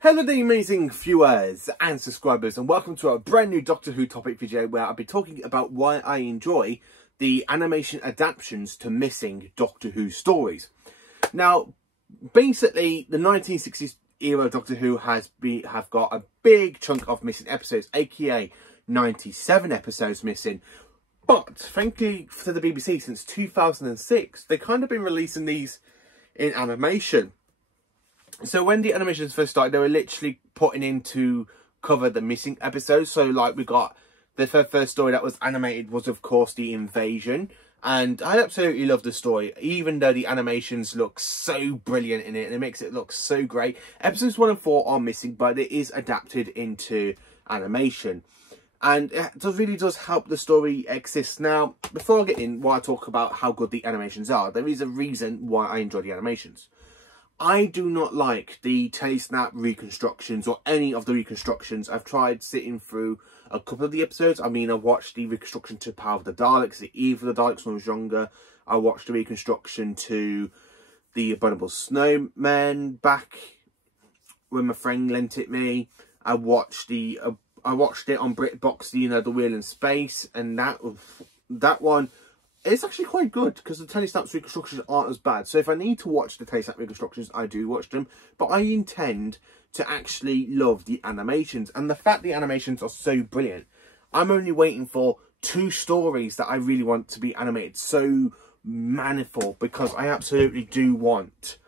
Hello there amazing viewers and subscribers, and welcome to a brand new Doctor Who topic video where I'll be talking about why I enjoy the animation adaptations to missing Doctor Who stories. Now, basically, the 1960s era Doctor Who have got a big chunk of missing episodes, aka 97 episodes missing. But thankfully to the BBC, since 2006, they've kind of been releasing these in animation. So when the animations first started, they were literally putting in to cover the missing episodes. So like we got the first story that was animated was of course The Invasion. And I absolutely love the story, even though the animations look so brilliant in it and it makes it look so great. Episodes 1 and 4 are missing, but it is adapted into animation. And it really does help the story exist. Now, before I get in, why I talk about how good the animations are, there is a reason why I enjoy the animations. I do not like the Telesnap reconstructions or any of the reconstructions. I've tried sitting through a couple of the episodes. I mean, I watched the reconstruction to Power of the Daleks, the Eve of the Daleks when I was younger. I watched the reconstruction to the Abominable Snowman back when my friend lent it me. I watched it on BritBox, the Wheel in Space, and that one. It's actually quite good because the Telesnap's reconstructions aren't as bad. So if I need to watch the Telesnap reconstructions, I do watch them. But I intend to actually love the animations. And the fact the animations are so brilliant, I'm only waiting for 2 stories that I really want to be animated. So manifold, because I absolutely do want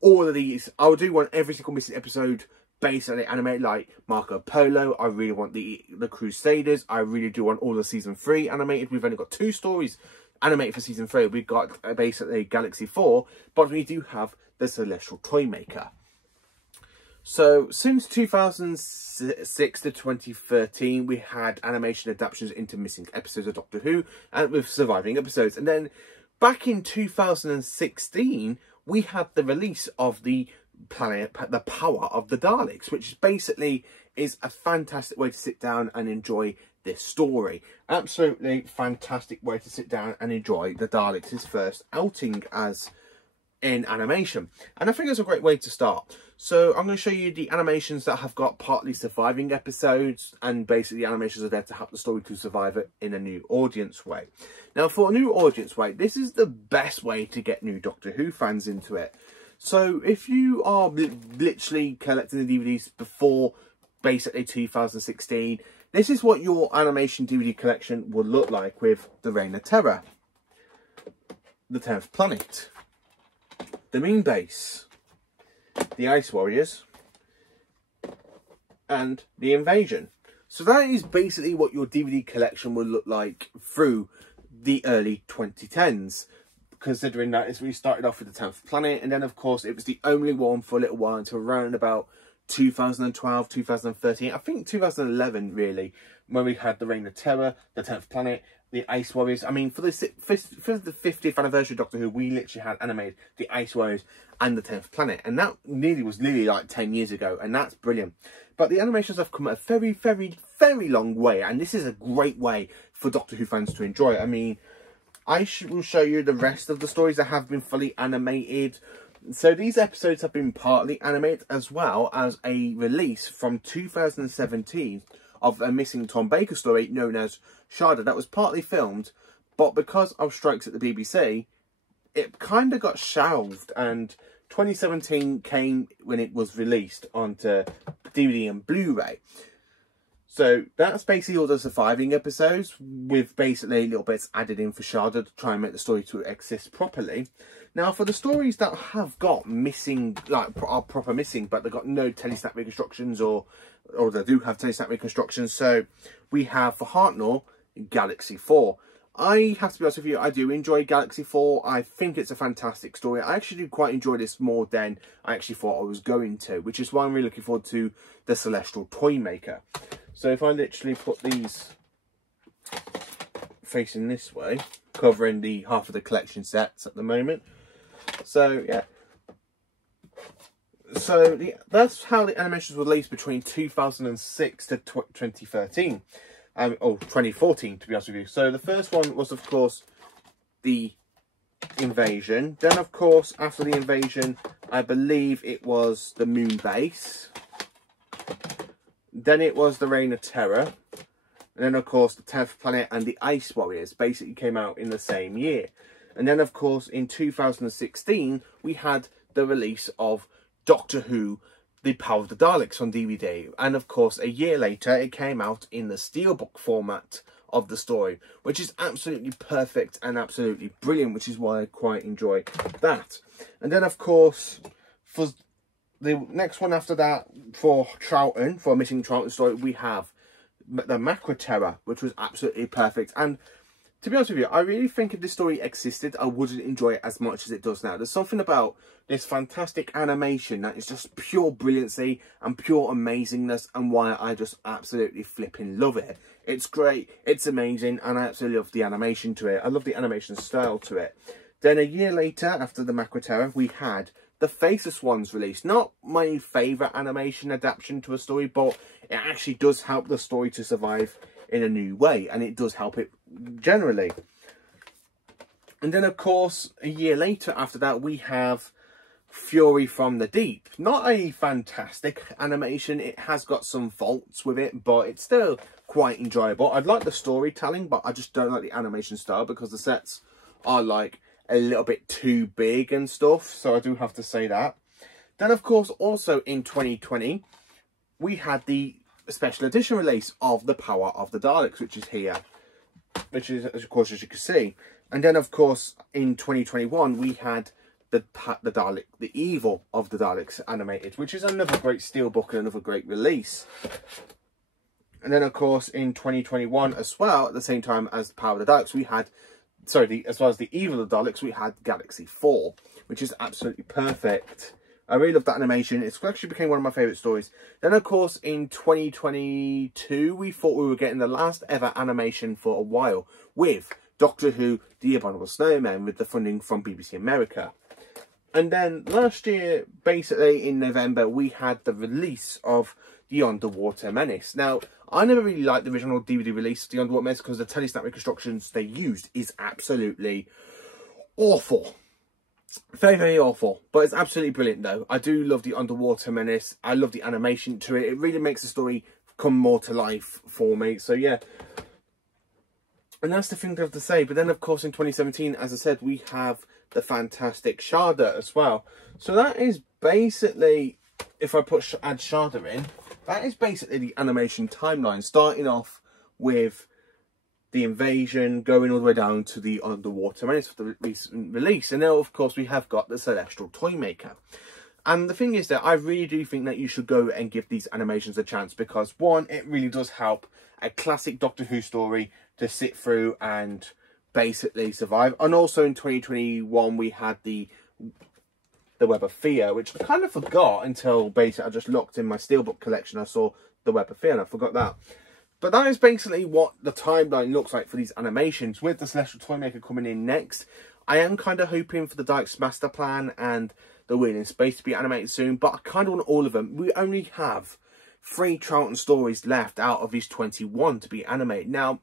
all of these. I do want every single missing episode basically animated, like Marco Polo. I really want the Crusaders. I really do want all of season 3 animated. We've only got 2 stories animated for season 3. We've got basically Galaxy 4, but we do have the Celestial Toymaker. So since 2006 to 2013, we had animation adaptations into missing episodes of Doctor Who and with surviving episodes. And then back in 2016, we had the release of the Power of the Daleks, which basically is a fantastic way to sit down and enjoy this story. Absolutely fantastic way to sit down and enjoy the Daleks' first outing as in animation. And I think it's a great way to start. So I'm going to show you the animations that have got partly surviving episodes, and basically the animations are there to help the story to survive it in a new audience way. Now for a new audience way, this is the best way to get new Doctor Who fans into it. So if you are literally collecting the DVDs before basically 2016, this is what your animation DVD collection would look like with the Reign of Terror, the 10th Planet, the Moon Base, the Ice Warriors, and the Invasion. So that is basically what your DVD collection would look like through the early 2010s. Considering that we started off with the 10th Planet, and then of course it was the only one for a little while until around about 2012, 2013, I think 2011 really, when we had the Reign of Terror, the 10th Planet, the Ice Warriors. I mean, for the 50th anniversary of Doctor Who, we literally had animated the Ice Warriors and the 10th Planet, and that was nearly like 10 years ago, and that's brilliant. But the animations have come a very, very, very long way, and this is a great way for Doctor Who fans to enjoy it. I mean, I will show you the rest of the stories that have been fully animated. So these episodes have been partly animated, as well as a release from 2017 of a missing Tom Baker story known as Shada that was partly filmed, but because of strikes at the BBC, it kind of got shelved, and 2017 came when it was released onto DVD and Blu-ray. So that's basically all the surviving episodes, with basically little bits added in for Shada to try and make the story to exist properly. Now for the stories that have got missing, like are proper missing, but they've got no Telesnap reconstructions, or they do have Telesnap reconstructions. So we have for Hartnell, Galaxy 4. I have to be honest with you, I do enjoy Galaxy 4. I think it's a fantastic story. I actually do quite enjoy this more than I actually thought I was going to, which is why I'm really looking forward to the Celestial Toymaker. So if I literally put these facing this way, covering the half of the collection sets at the moment. So yeah. So that's how the animations were released between 2006 to 2013. Or 2014 to be honest with you. So the first one was of course the Invasion. Then of course after the Invasion, I believe it was the Moon Base. Then it was the Reign of Terror. And then, of course, the 10th Planet and the Ice Warriors basically came out in the same year. And then, of course, in 2016, we had the release of Doctor Who, The Power of the Daleks on DVD. And, of course, a year later, it came out in the steelbook format of the story, which is absolutely perfect and absolutely brilliant, which is why I quite enjoy that. And then, of course, for the next one after that, for Troughton, for a Missing Troughton story, we have the Macra Terror, which was absolutely perfect. And to be honest with you, I really think if this story existed, I wouldn't enjoy it as much as it does now. There's something about this fantastic animation that is just pure brilliancy and pure amazingness, and why I just absolutely flipping love it. It's great, it's amazing, and I absolutely love the animation to it. I love the animation style to it. Then a year later, after the Macra Terror, we had the Faceless Ones released. Not my favourite animation adaptation to a story, but it actually does help the story to survive in a new way, and it does help it generally. And then, of course, a year later after that, we have Fury from the Deep. Not a fantastic animation. It has got some faults with it, but it's still quite enjoyable. I'd like the storytelling, but I just don't like the animation style, because the sets are like a little bit too big and stuff, so I do have to say that. Then, of course, also in 2020, we had the special edition release of The Power of the Daleks, which is here, which is, of course, as you can see. And then, of course, in 2021, we had the Dalek, the Evil of the Daleks animated, which is another great steelbook and another great release. And then, of course, in 2021 as well, at the same time as The Power of the Daleks, we had, sorry, as well as the Evil of the Daleks, we had Galaxy 4, which is absolutely perfect. I really love that animation. It's actually became one of my favourite stories. Then, of course, in 2022, we thought we were getting the last ever animation for a while with Doctor Who, The Abominable Snowman, with the funding from BBC America. And then last year, basically in November, we had the release of The Underwater Menace. Now, I never really liked the original DVD release of The Underwater Menace, because the telesnap reconstructions they used is absolutely awful. Very, very awful. But it's absolutely brilliant, though. I do love The Underwater Menace. I love the animation to it. It really makes the story come more to life for me. So, yeah. And that's the thing I have to say. But then, of course, in 2017, as I said, we have the fantastic Shada as well. So that is basically, if I add Shada in, that is basically the animation timeline, starting off with the invasion, going all the way down to the Underwater Menace for the recent release. And now, of course, we have got the Celestial Toymaker. And the thing is that I really do think that you should go and give these animations a chance, because one, it really does help a classic Doctor Who story to sit through and basically survive. And also in 2021 we had the Web of Fear, which I kind of forgot until basically I just looked in my steelbook collection. I saw the Web of Fear and I forgot that. But that is basically what the timeline looks like for these animations. With the Celestial Toymaker coming in next, I am kind of hoping for the Daleks Master Plan and the Wheel in Space to be animated soon, but I kind of want all of them. We only have 3 Troughton stories left out of these 21 to be animated. Now,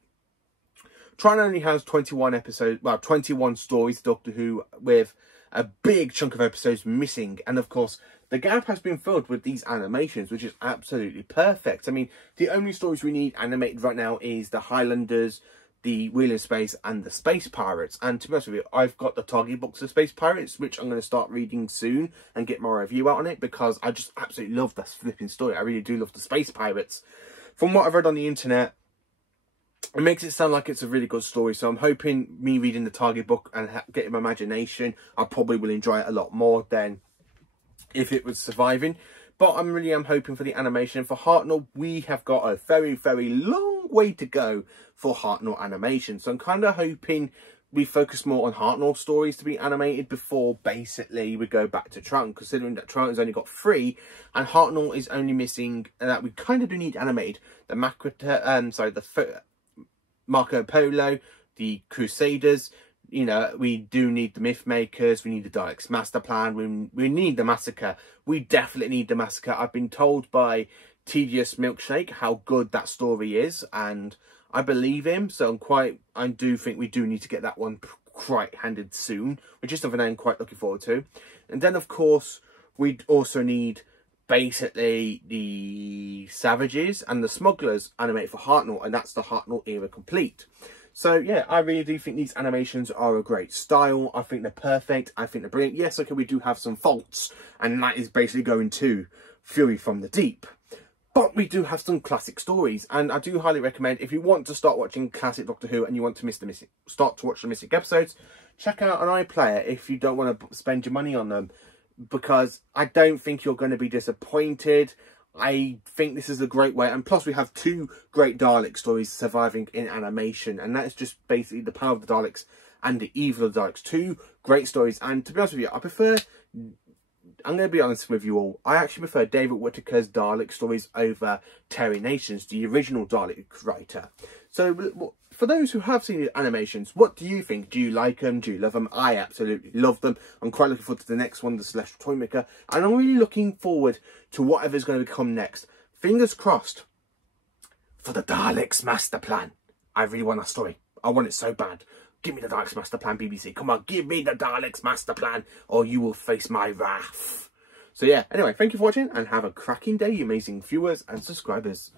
Troughton only has 21 episodes, well, 21 stories, Doctor Who, with a big chunk of episodes missing. And of course, the gap has been filled with these animations, which is absolutely perfect. I mean, the only stories we need animated right now is the Highlanders, the Wheel in Space, and the Space Pirates. And to be honest with you, I've got the target books of Space Pirates, which I'm going to start reading soon and get my review out on it, because I just absolutely love this flipping story. I really do love the Space Pirates. From what I've read on the internet, it makes it sound like it's a really good story. So I'm hoping me reading the target book and getting my imagination, I probably will enjoy it a lot more than if it was surviving. But I'm hoping for the animation. For Hartnell, we have got a very, very long way to go for Hartnell animation. So I'm kind of hoping we focus more on Hartnell stories to be animated before basically we go back to Troughton, considering that Troughton's only got 3 and Hartnell is only missing, that we kind of do need animated, the Marco Polo, the Crusaders. You know, we do need the Myth Makers, we need the Daleks Master Plan, we need the Massacre. We definitely need the Massacre. I've been told by Tedious Milkshake how good that story is, and I believe him, so I do think we do need to get that one quite handed soon, which is something I'm quite looking forward to. And then, of course, we also need basically the Savages and the Smugglers animated for Hartnell, and that's the Hartnell era complete. So yeah, I really do think these animations are a great style. I think they're perfect. I think they're brilliant. Yes, okay, we do have some faults, and that is basically going to Fury from the Deep. But we do have some classic stories, and I do highly recommend, if you want to start watching classic Doctor Who and you want to start to watch the missing episodes, check out an iPlayer if you don't want to spend your money on them, because I don't think you're going to be disappointed. I think this is a great way, and plus we have 2 great Dalek stories surviving in animation, and that is just basically the power of the Daleks and the evil of the Daleks. 2 great stories, and to be honest with you, I'm going to be honest with you all, I actually prefer David Whittaker's Dalek stories over Terry Nations, the original Dalek writer. So for those who have seen the animations, what do you think? Do you like them? Do you love them? I absolutely love them. I'm quite looking forward to the next one, The Celestial Toymaker, and I'm really looking forward to whatever's going to come next. Fingers crossed for the Daleks Master Plan. I really want that story. I want it so bad. Give me the Daleks Master Plan, BBC. Come on, give me the Daleks Master Plan, or you will face my wrath. So yeah, anyway, thank you for watching, and have a cracking day, you amazing viewers and subscribers.